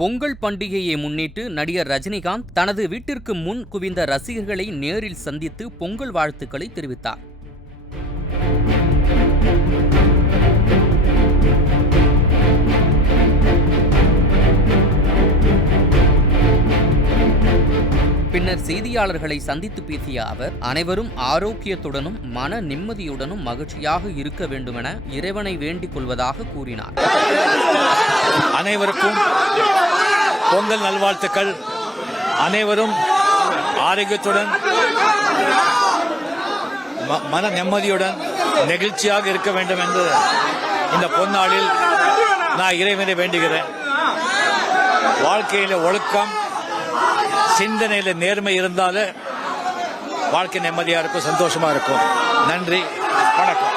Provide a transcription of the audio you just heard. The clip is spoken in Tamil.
பொங்கல் பண்டிகையை முன்னிட்டு நடிகர் ரஜினிகாந்த் தனது வீட்டிற்கு முன் குவிந்த ரசிகர்களை நேரில் சந்தித்து பொங்கல் வாழ்த்துக்களை தெரிவித்தார். பின்னர் செய்தியாளர்களை சந்தித்து பேசிய அவர் அனைவரும் ஆரோக்கியத்துடனும் மன நிம்மதியுடனும் மகிழ்ச்சியாக இருக்க வேண்டுமென இறைவனை வேண்டிக் கொள்வதாக கூறினார். அனைவருக்கும் பொங்கல் நல்வாழ்த்துக்கள் அனைவரும் ஆரோக்கியத்துடன் ம- மன நிம்மதியுடன் நெகிழ்ச்சியாக இருக்க வேண்டும் என்று இந்த பொன்னாளில் நான் இறைவனை வேண்டுகிறேன். வாழ்க்கையில ஒழுக்கம் சிந்தனையில நேர்மை இருந்தாலே வாழ்க்கை நிம்மதியா இருக்கும் சந்தோஷமா இருக்கும். நன்றி வணக்கம்.